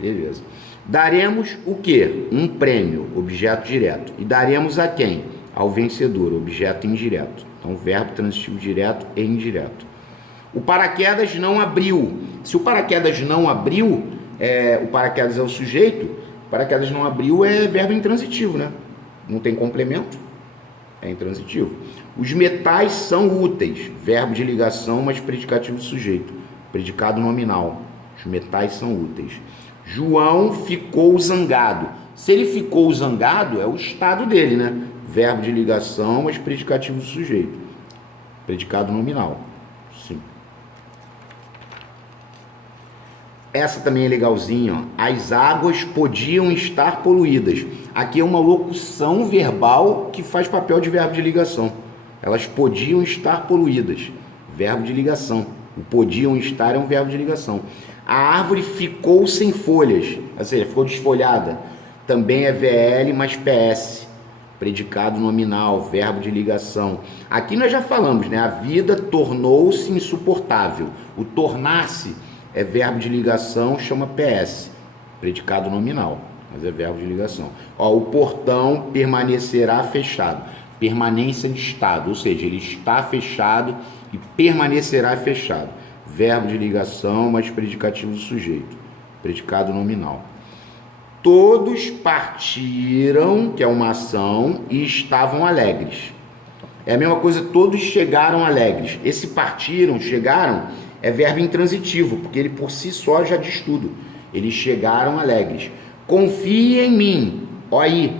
Beleza. Daremos o quê? Um prêmio, objeto direto. E daremos a quem? Ao vencedor, objeto indireto. Então, verbo transitivo direto e indireto. O paraquedas não abriu. Se o paraquedas não abriu, o paraquedas é o sujeito, o paraquedas não abriu é verbo intransitivo, né? Não tem complemento, é intransitivo. Os metais são úteis, verbo de ligação, mas predicativo sujeito, predicado nominal. Os metais são úteis. João ficou zangado. Se ele ficou zangado, é o estado dele, né? Verbo de ligação, mas predicativo do sujeito. Predicado nominal. Sim. Essa também é legalzinha, ó. As águas podiam estar poluídas. Aqui é uma locução verbal que faz papel de verbo de ligação. Elas podiam estar poluídas. Verbo de ligação. O podiam estar é um verbo de ligação. A árvore ficou sem folhas, ou seja, ficou desfolhada. Também é VL, mas PS. Predicado nominal, verbo de ligação. Aqui nós já falamos, né? A vida tornou-se insuportável. O tornar-se é verbo de ligação, chama PS. Predicado nominal, mas é verbo de ligação. Ó, o portão permanecerá fechado. Permanência de estado, ou seja, ele está fechado e permanecerá fechado. Verbo de ligação, mas predicativo do sujeito. Predicado nominal. Todos partiram, que é uma ação, e estavam alegres. É a mesma coisa, todos chegaram alegres. Esse partiram, chegaram, é verbo intransitivo, porque ele por si só já diz tudo. Eles chegaram alegres. Confie em mim. Olha aí.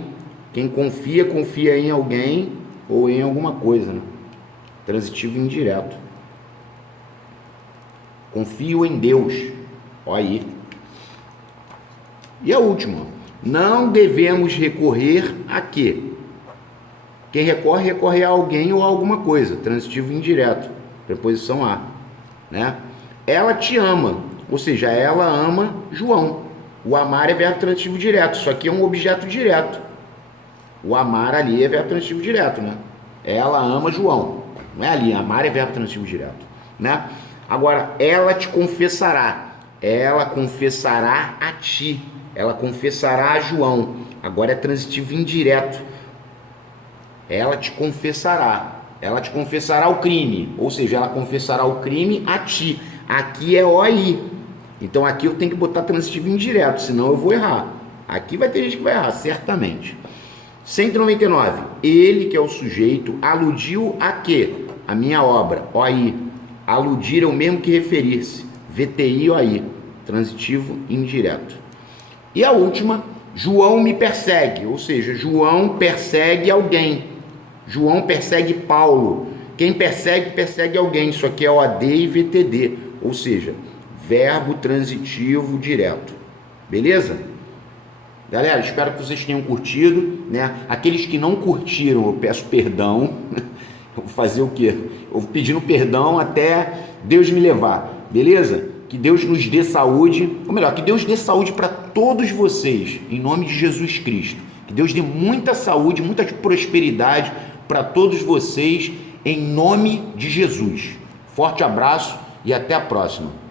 Quem confia, confia em alguém ou em alguma coisa, né? Transitivo indireto. Confio em Deus. Olha aí. E a última. Não devemos recorrer a quê? Quem recorre, recorre a alguém ou a alguma coisa. Transitivo indireto. Preposição a. Né? Ela te ama. Ou seja, ela ama João. O amar é verbo transitivo direto. Isso aqui é um objeto direto. O amar ali é verbo transitivo direto, né? Ela ama João. Não é ali, amar é verbo transitivo direto, né? Agora, ela te confessará. Ela confessará a ti. Ela confessará a João. Agora é transitivo indireto. Ela te confessará. Ela te confessará o crime. Ou seja, ela confessará o crime a ti. Aqui é OI. Então aqui eu tenho que botar transitivo indireto, senão eu vou errar. Aqui vai ter gente que vai errar, certamente. 199. Ele, que é o sujeito, aludiu a quê? A minha obra. OI. Aludir é o mesmo que referir-se. VTI, OI. Transitivo indireto. E a última, João me persegue. Ou seja, João persegue alguém. João persegue Paulo. Quem persegue, persegue alguém. Isso aqui é OD e VTD. Ou seja, verbo transitivo direto. Beleza? Galera, espero que vocês tenham curtido, né? Aqueles que não curtiram, eu peço perdão. Eu vou fazer o quê? Eu vou pedindo perdão até Deus me levar. Beleza? Que Deus nos dê saúde. Ou melhor, que Deus dê saúde para todos vocês, em nome de Jesus Cristo. Que Deus dê muita saúde, muita prosperidade para todos vocês, em nome de Jesus. Forte abraço e até a próxima.